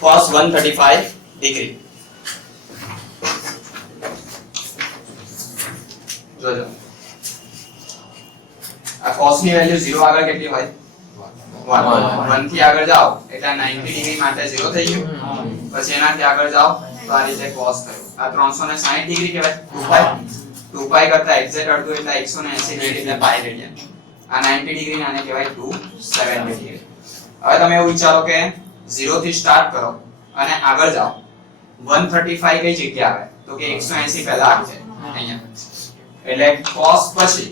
cos 135 degree. જોજો આ cos ની વેલ્યુ 0 આગળ કેટલી હોય 1 થી આગળ જાઓ એટલે 90 ડિગ્રી માટે 0 થઈ ગયું. પછી એનાથી આગળ જાઓ તો આ રીતે cos થયું. આ 360 ડિગ્રી કહેવાય 2π કરતા એક્ઝેક્ટ અડધું એટલે 180 ડિગ્રી એટલે પાઈ રેડિયન. આ 90 ડિગ્રી આને કહેવાય 270 ડિગ્રી. હવે તમે એવું વિચારો કે 0 થી સ્ટાર્ટ કરો અને આગળ જાઓ 135 કઈ જગ્યા આવે તો કે 180 પહેલા આવશે અહીંયા. એટલે cos પછી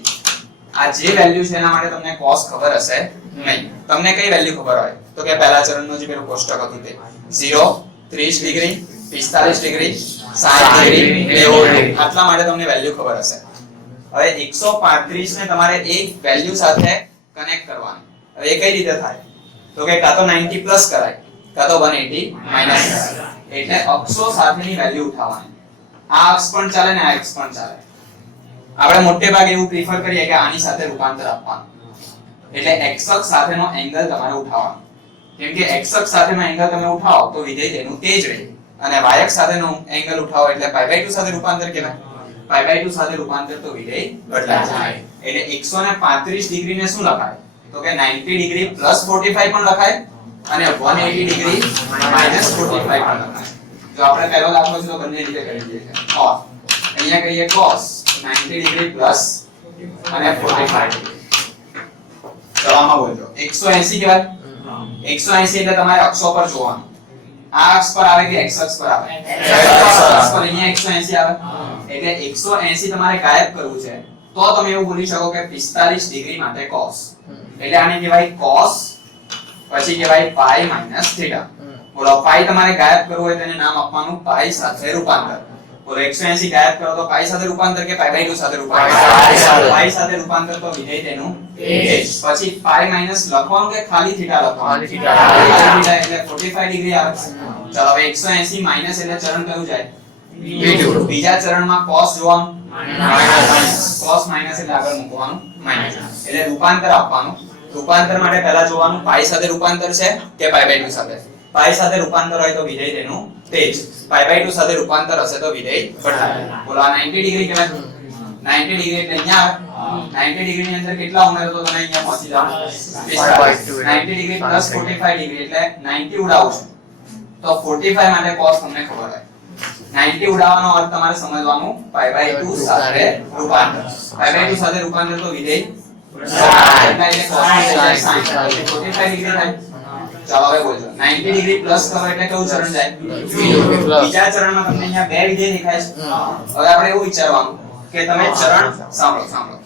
આ જે વેલ્યુ છે એના માટે તમને cos ખબર હશે નહીં. તમને કઈ વેલ્યુ ખબર હોય તો કે પહેલા ચરણનું જે પેલું કોષ્ટક હતું તે 0 30 ડિગ્રી 45 ડિગ્રી 60 ડિગ્રી 90 ડિગ્રી આટલા માટે તમને વેલ્યુ ખબર હશે. હવે 135 ને તમારે એક વેલ્યુ સાથે કનેક્ટ કરવાનું. હવે એ કઈ રીતે થાય તો કે કાં તો 90 પ્લસ કરાય કાં તો 180 માઈનસ કરાય. એટલે અક્ષો સાથેની વેલ્યુ ઉઠાવવાની. આ અક્ષ પણ ચાલે ને આ અક્ષ પણ ચાલે. આપણે મોટે ભાગે એવું પ્રિફર કરીએ કે આની સાથે રૂપાંતર આપવાનું. એટલે x અક્ષ સાથેનો એંગલ તમારે ઉઠાવવાનો. કેમ કે x અક્ષ સાથેનો એંગલ તમે ઉઠાવો તો વિધેય તેનું તે જ રહે અને y અક્ષ સાથેનો એંગલ ઉઠાવો એટલે π/2 સાથે રૂપાંતર કહેવાય. π/2 સાથે રૂપાંતર તો વિધેય બદલાય જાય. એટલે 135 ડિગ્રી ને શું લખાય તો કે 90 ડિગ્રી + 45 પણ લખાય અને 180 ડિગ્રી -45 પણ લખાય. જો આપણે પહેલો દાખલો છે તો બંને રીતે કરી દઈએ છે. cos અહીંયા કહીએ cos 90 ડિગ્રી પ્લસ અને 45 ડિગ્રી. જવાબમાં બોલજો 180 કહેવાય. 180 એટલે તમારે અક્ષો પર જોવાનું. આ અક્ષ પર આવે કે x અક્ષ પર આવે? અક્ષ પર અહીંયા 180 આવે. એટલે 180 તમારે ગાયબ કરવું છે તો તમે એવું બોલી શકો કે 45 ડિગ્રી માટે cos. એટલે આને કહેવાય cos પછી કહેવાય પાઈ માઈનસ થીટા. બોલો પાઈ તમારે ગાયબ કરવું હોય તેને નામ આપવાનું પાઈ સાથે રૂપાંતર. બોલો 180 ગાયબ કરો તો પાઈ સાથે રૂપાંતર કે π/2 સાથે રૂપાંતર? પાઈ સાથે રૂપાંતર તો વિધેય તેનું એ જ. પછી પાઈ માઈનસ લખવાનું કે ખાલી થીટા લખવાનું? થીટા એટલે 45 ડિગ્રી આવે. ચાલો હવે 180 માઈનસ એટલે ચરણ કયું જાય? બીજા ચરણમાં cos જોવાનું cos માઈનસ એટલે આગળ મૂકવાનું માઈનસ. એટલે રૂપાંતર આપવાનું. રૂપાંતર માટે પહેલા જોવાનું પાઈ સાથે રૂપાંતર છે કે π/2 સાથે. પાઈ સાથે રૂપાંતર હોય તો વિધેય તેનું તે જ. π/2 સાથે રૂપાંતર હશે તો વિધેય બદલાય. બોલો આ 90 ડિગ્રી કહેવાય. 90 ડિગ્રી એટલે અહીંયા 90 ડિગ્રી ની અંદર કેટલા ઉમેરો તો તમે અહીંયા પહોંચી જાઓ 90 ડિગ્રી + 45 ડિગ્રી એટલે 90 ઉડાવો છો તો 45 માટે cos તમને ખબર હોય. 90 ઉડાવવાનો અર્થ તમારે સમજવાનું π/2 સાથે રૂપાંતર. π/2 સાથે રૂપાંતર તો વિધેય એટલે cos ની જગ્યાએ sin 45 ડિગ્રી થાય. ચાલો હવે બોલજો 90 ડિગ્રી પ્લસ કરો એટલે કયું ચરણ જાય? બીજા ચરણમાં તમને અહીંયા બે વિધેય દેખાય છે. હવે આપણે એવું વિચારવાનું કે તમે ચરણ સાંભળો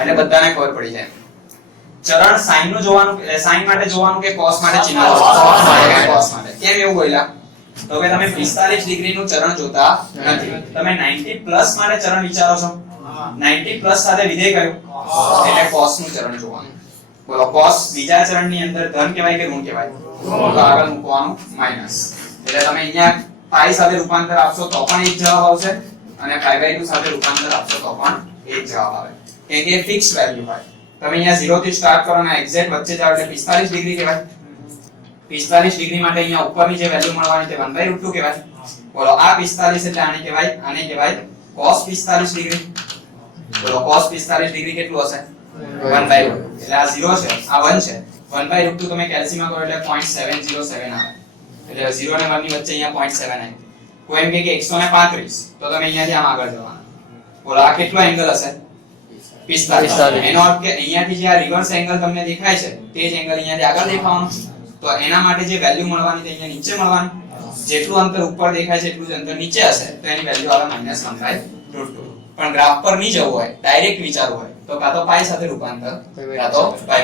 એટલે બધાને ખબર પડી જાય. ચરણ sin નું જોવાનું sin માટે જોવાનું કે cos માટે ચિહ્ન cos માટે. કેમ એવું બોલ્યા તો કે તમે 45 ડિગ્રી નું ચરણ જોતા નથી. તમે 90 પ્લસ માટે ચરણ વિચારો છો. 90 પ્લસ સાથે વિધેય કયું એટલે cos નું ચરણ જોવાનું. બોલો cos બીજા ચરણની અંદર ધન કહેવાય કે ઋણ કહેવાય? તો આગળ મૂકવાનું માઈનસ. એટલે તમે અહીંયા પાઈ સાથે રૂપાંતર આપશો તો પણ એક જવાબ આવશે અને π/2 સાથે રૂપાંતર આપશો તો પણ એક જવાબ આવે. કેમ કે ફિક્સ વેલ્યુ હોય. તમે અહીંયા 0 થી સ્ટાર્ટ કરો અને એક્ઝેક્ટ વચ્ચે જાવ એટલે 45 ડિગ્રી કહેવાય. 45 ડિગ્રી માટે અહીંયા ઉપરની જે વેલ્યુ મળવાની તે 1/√2 કહેવાય. બોલો આ 45 એટલે આને કહેવાય cos 45 ડિગ્રી. બોલો cos 45 ડિગ્રી કેટલું હશે? 1/√2. એટલે આ 0 છે આ 1 છે. 1/√2 તમે કેલ્સીમાં કરો એટલે 0.707 આવે. એટલે 0 અને 1 ની વચ્ચે અહીંયા 0.7 આવે. કોઈ એમ કે 135 તો તમે અહીંયાથી આમ આગળ જવાના. બોલો આ કેટલો એંગલ હશે? 45. એનો અર્થ કે અહીંયાથી જે આ રિવર્સ એંગલ તમને દેખાય છે તે જ એંગલ અહીંયાથી આગળ દેખાવાનો. તો એના માટે જે વેલ્યુ મળવાની તે અહીંયા નીચે મળવાની. જેટલું અંતર ઉપર દેખાય છે એટલું જ અંતર નીચે હશે તો એની વેલ્યુ આવે -1/√2. પણ ગ્રાફ પર નહીં જવું હોય ડાયરેક્ટ વિચારવું હોય તો કાં તો પાઈ સાથે રૂપાંતર કાં તો π/2.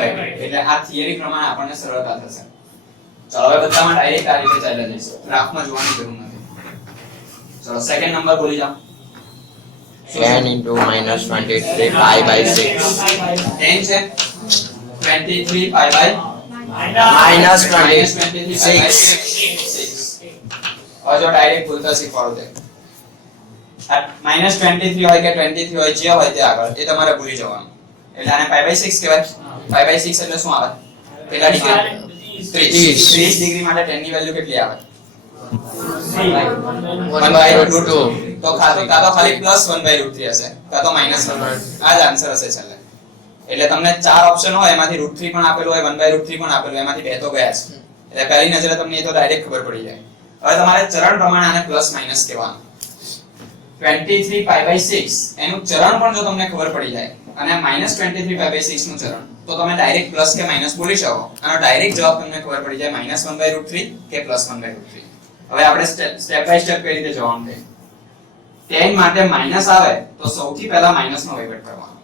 એટલે આ થિયરી પ્રમાણે આપણને સરળતા થશે. ચાલો હવે બધામાં ડાયરેક્ટ આ રીતે ચાલ્યા જઈશું. ગ્રાફમાં જોવાની જરૂર નથી. ચલો સેકન્ડ નંબર બોલી જાઓ. 10 into -23 pi/6 10 છે 23 pi by -26 और जो डायरेक्ट बोलता શીખવાડો દે -23 હોય કે 23 હોય જે હોય તે આગળ એ તમારે ભૂલી જવાનું. એટલે આને pi/6 કહેવાય. pi/6 એટલે શું આવે? પેલા ડિગ્રી 30 ડિગ્રી માટે tan ની વેલ્યુ કેટલી આવે 1/√2 તો કાં તો ખાલી +1/√3 હશે કાં તો -1 આ જ આન્સર હશે છેલ્લે એટલે તમને ચાર ઓપ્શન હોય એમાંથી √3 પણ આપેલું હોય 1/√3 પણ આપેલું હોય એમાંથી બે તો ગયા છે એટલે પહેલી નજરે તમને એ તો ડાયરેક્ટ ખબર પડી જાય હવે તમારે ચરણ પ્રમાણે આને પ્લસ માઈનસ કહેવાનું 23π/6 એનું ચરણ પણ જો તમને ખબર પડી જાય અને -23π/6 નું ચરણ તો તમે ડાયરેક્ટ પ્લસ કે માઈનસ બોલી શકો આનો ડાયરેક્ટ જવાબ તમને ખબર પડી જાય -1/√3 કે +1/√3 હવે આપણે સ્ટેપ બાય સ્ટેપ કઈ રીતે જવાનું છે tan માટે માઈનસ આવે તો સૌથી પહેલા માઈનસ નો વહીવટ કરવાનો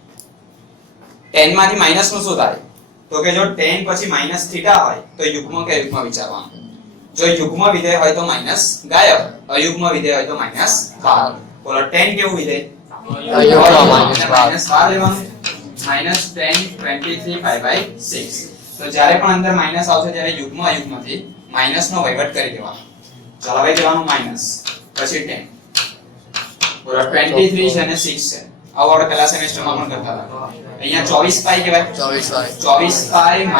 tan માંથી માઈનસ નું શું થાય તો કે જો tan પછી માઈનસ થીટા હોય તો યુગ્મ કે અયુગ્મ વિચારવાનું જો યુગ્મ વિધેય હોય તો માઈનસ ગાયબ અયુગ્મ વિધેય હોય તો માઈનસ 12 બોલો tan કેવું વિધેય અયુગ્મ -12 લેવાનું -tan 23π/6 તો જ્યારે પણ અંદર માઈનસ આવશે ત્યારે યુગ્મ અયુગ્મથી માઈનસ નો વહીવટ કરી દેવાનો ચલાવી દેવાનું માઈનસ પછી 10 બોલો 23 છે અને 6 છે આવો આપણે પહેલા સેમેસ્ટરમાં પણ કરતા હતા અહીંયા 24π કહેવાય 24π -5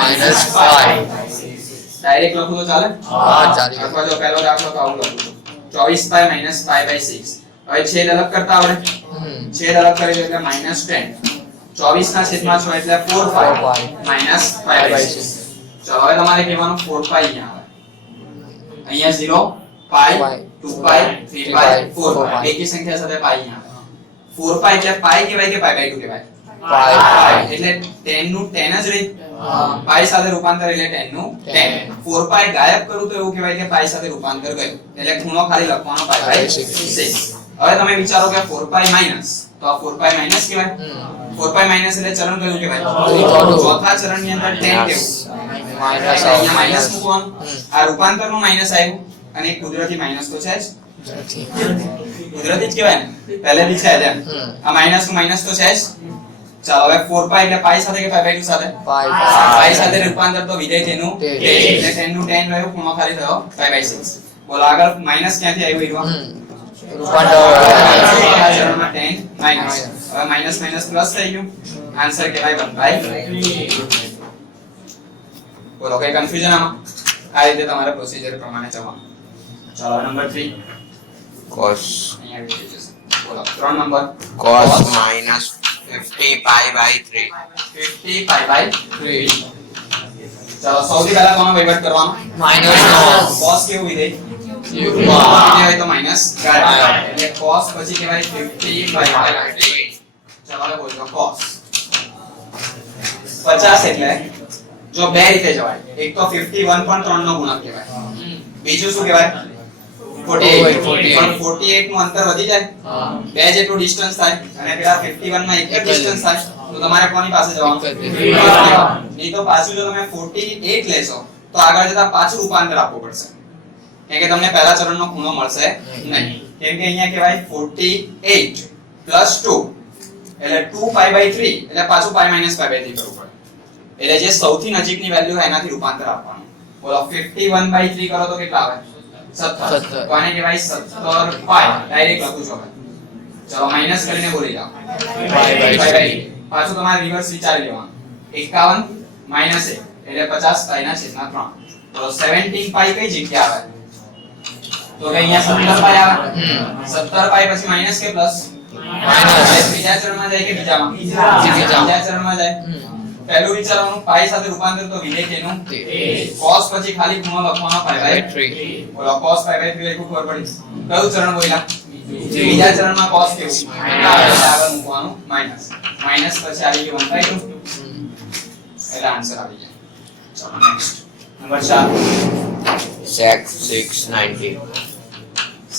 ડાયરેક્ટ લખું તો ચાલે હા ચાલે અથવા જો પહેલો દાખલો તો આવું લખું 24π -5/6 હવે છેદ અલગ કરતા આવડે છેદ અલગ કરી દો એટલે -10 24 ના છેદમાં 6 એટલે 4π -5/6 ચલો હવે તમારે કહેવાનું 4π અહીંયા આવે અહીંયા 0 π 2π 3π 4π એકી સંખ્યા સાથે π અહીંયા આવે 4π એટલે π કહેવાય કે π/2 કહેવાય એટલે 10 નું 10 જ રહી π સાથે રૂપાંતર એટલે 10 નું 10 4π ગાયબ કરું તો એવું કહેવાય કે π સાથે રૂપાંતર કર્યું એટલે ખૂણો ખાલી લખવાનો π/6 હવે તમે વિચારો કે 4π માઈનસ તો આ 4π માઈનસ કહેવાય 4π માઈનસ એટલે ચરણ કયું કહેવાય ચોથા ચરણની અંદર 10 કેવું અહીંયા માઈનસ મૂકવાનું આ રૂપાંતરનું માઈનસ આવ્યું અને એક કુદરતી માઈનસ તો છે જ કુદરતી જ કહેવાય ને પહેલેથી છે જ આ માઈનસ નું માઈનસ તો છે જ ચાલો હવે 4π એટલે π સાથે કે π/2 સાથે π સાથે રૂપાંતર તો વિધેય તેનું એટલે 10 નું 10 રહ્યું ખૂણો ખાલી થયો π/6 બોલો આગળ માઈનસ ક્યાંથી આવ્યું ઈરવા ચરણમાં 10 માઈનસ હવે માઈનસ માઈનસ પ્લસ થઈ ગયું આન્સર કહેવાય 1/3 બોલો કઈ કન્ફ્યુઝન આમાં આ રીતે તમારે પ્રોસિજર પ્રમાણે જવાનું ચાલો નંબર 3 cos અહીંયા આવી જશે બોલો 3 નંબર cos -50π/3 50π/3 ચાલો સૌથી પહેલા કોનો વહીવટ કરવાનો માઈનસ cos કેવું વિધેય યુગ્મ વિધેય તો માઈનસ ગાયબ એટલે cos પછી કહેવાય 50π/3 ચાલો હવે બોલજો cos 50 એટલે જો બે રીતે જવાય એક તો 51 પણ 3 નો ગુણક કહેવાય બીજું શું કહેવાય 48 પણ 48 નું અંતર વધી જાય બે જેટલું ડિસ્ટન્સ થાય અને પેલા 51 માં એક જ ડિસ્ટન્સ થાય તો તમારે કોની પાસે જવાનું નહીં તો પાછું જો તમે 48 લેશો તો આગળ જતા પાછું રૂપાંતર આપવું પડશે કેમ કે તમને પહેલા ચરણનો ખૂણો મળશે નહીં કેમ કે અહીંયા કહેવાય 48 + 2 એટલે 2π/3 એટલે પાછું π - π/3 કરવું પડે એટલે જે સૌથી નજીકની વેલ્યુ હોય એનાથી રૂપાંતર આપવાનું બોલો 51/3 કરો તો કેટલા આવે 17 તો આને કહેવાય 17π ડાયરેક્ટ લખું છું ચલો માઈનસ કરીને બોલી જાઓ પાછું તમારે રિવર્સ વિચારી લેવાનું 51 - 1 એટલે 50π ના છેદમાં 3 તો 17π કઈ જગ્યા આવે તો કે અહીંયા 17π આવે 17π પછી માઈનસ કે પ્લસ માઈનસ બીજા ચરણમાં જાય કે બીજામાં બીજા ચરણમાં જાય પહેલું વિચારવાનું પાઈ સાથે રૂપાંતર તો વિધેય કેનું cos પછી ખાલી ખૂણો લખવાનો π/3 બોલો cos π/3 લખ્યું ખબર પડી કયું ચરણ બોલ્યા બીજા ચરણમાં cos કેવું આગળ મૂકવાનું માઈનસ માઈનસ પછી આવી ગયું 1/2 એટલે આન્સર આવી જાય ચલો next number 4 sec 690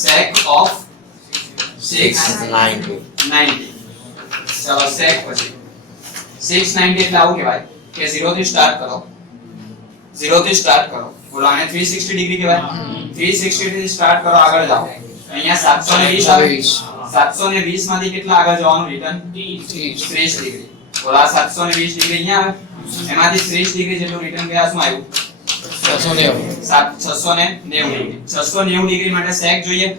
sec of 690 ચલો sec પછી 690 એટલે આવું કહેવાય કે 0 થી સ્ટાર્ટ કરો બોલો આને 360 ડિગ્રી કહેવાય 360 થી સ્ટાર્ટ કરો આગળ જાઓ અહીંયા 720 આવે 720 માંથી કેટલા આગળ જવાનું રિટર્ન 30 ડિગ્રી બોલો આ 720 ડિગ્રી અહીંયા આવે એમાંથી 30 ડિગ્રી જેટલું રિટર્ન ગયા શું આવ્યું 690 ડિગ્રી માટે sec જોઈએ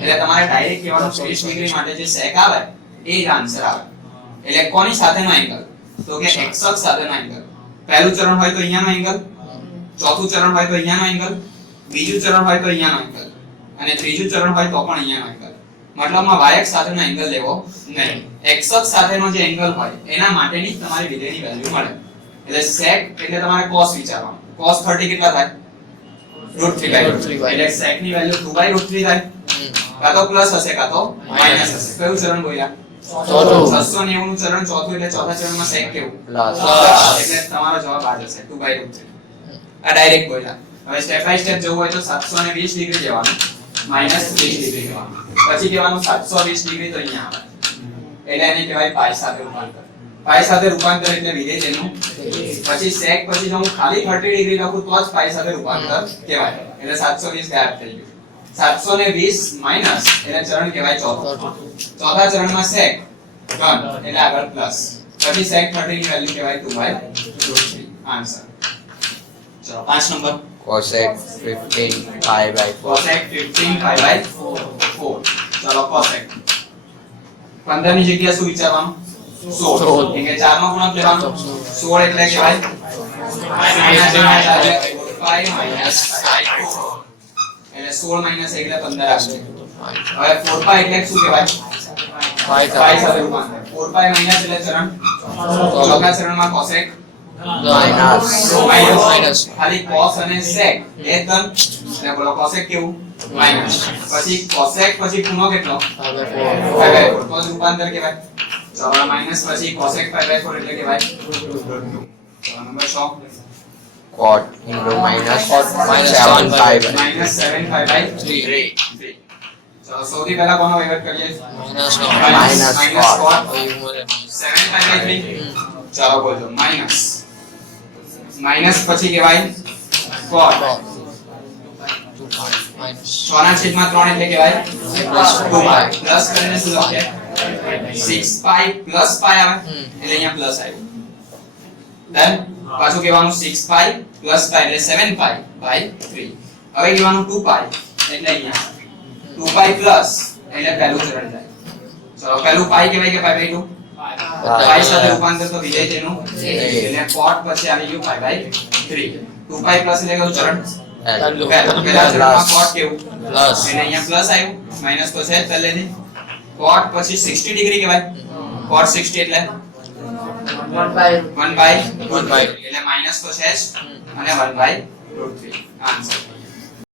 એટલે તમારે ડાયરેક્ટ કહેવાનું 30 ડિગ્રી માટે જે sec આવે એ જ આન્સર આવે એટલે કોની સાથેનો એંગલ તો કે x અક્ષ સાથેનો એંગલ પહેલું ચરણ હોય તો અહીંયાનો એંગલ ચોથું ચરણ હોય તો અહીંયાનો એંગલ, બીજું ચરણ હોય તો અહીંયાનો એંગલ, અને ત્રીજું ચરણ હોય તો પણ અહીંયાનો એંગલ. મતલબમાં y અક્ષ સાથેનો એંગલ લેવો નહીં. x અક્ષ સાથેનો જે એંગલ હોય એના માટેની જ તમારી વિધેયની વેલ્યુ મળે. એટલે sec એટલે તમારે cos વિચારવાનું. cos 30 કેટલા થાય? √3/2. એટલે sec ની વેલ્યુ 2/√3 થાય. કાં તો પ્લસ હશે કાં તો માઈનસ હશે. કયું ચરણ બોલ્યા? ચોથું. 690 નું ચરણ ચોથું એટલે ચોથા ચરણમાં sec કેવું? પ્લસ. એટલે તમારો જવાબ આ જશે 2/√3. આ ડાયરેક્ટ બોલ્યા. હવે સ્ટેપ બાય સ્ટેપ જવું હોય તો 720 ડિગ્રી જવાનું, -30 ડિગ્રી જવાનું. પછી કહેવાનું 720 ડિગ્રી તો અહીંયા આવે. એટલે એને કહેવાય પાઈ સાથે રૂપાંતર. પાઈ સાથે રૂપાંતર એટલે વિધેય તેનું. પછી sec પછી જો હું ખાલી 30 ડિગ્રી લખું તો જ પાઈ સાથે રૂપાંતર કહેવાય. એટલે 720 ગાયબ થઈ ગયું. 720 માઈનસ એટલે ચરણ કહેવાય ચોથું. ચોથા ચરણમાં sec ઘન એટલે આગળ પ્લસ. પછી sec 30 ની વેલ્યુ કહેવાય 2/√3. આન્સર. ચલો 5 number. cosec 15 pi/4. cosec 15 pi/4. ચલો cosec 15 ની જગ્યાએ શું વિચારવાનું? 16. એટલે 4 નો ગુણક લેવાનો. 16 એટલે કહેવાય pi minus 4. એટલે 16 minus 1 એટલે 15 આવશે. હવે 4 pi એટલે શું કહેવાય? pi સાથે રૂપાંતર. 4 pi minus એટલે ચરણ ચોથા ચરણમાં cosec માઈનસ. ખાલી cos અને sec એ ટર્મ એટલે બોલો cosec કેવું? માઈનસ. પછી cosec પછી ખૂણો કેટલો? 5/4. તો જ રૂપાંતર કહેવાય. ચલો માઈનસ પછી cosec 5/4 એટલે કહેવાય 2. ચલો number 6. cot into minus 7 pi/3. -7 pi/3. ચલો સૌથી પહેલા કોનો વહીવટ કરીએ? Minus cot. 7 pi/3. ચલો બોલો માઈનસ. માઈનસ પછી કહેવાય cot. 6/3 એટલે કહેવાય 2 પ્લસ કરીને શું લખે? 6 pi પ્લસ pi આવે એટલે અહીંયા પ્લસ આવ્યું. ડન. પાછું કહેવાનું 6 pi પ્લસ pi એટલે 7 pi/3. હવે કહેવાનું 2 pi એટલે અહીંયા 2 pi પ્લસ એટલે પહેલું ચરણ થાય. ચલો પહેલું pi કહેવાય કે pi/2? pi સાથે રૂપાંતર તો વિધેય તેનું એટલે cot પછી આવી ગયું pi/3. 2 pi પ્લસ એટલે કયું ચરણ? પહેલા ચરણમાં cot કેવું? પ્લસ. એટલે અહીંયા પ્લસ આવ્યું, માઈનસ તો છે જ પહેલેથી. cot પછી 60 ડિગ્રી કહેવાય. cot 60 એટલે 1/√3 એટલે માઈનસ તો છે જ અને 1/√3. આન્સર.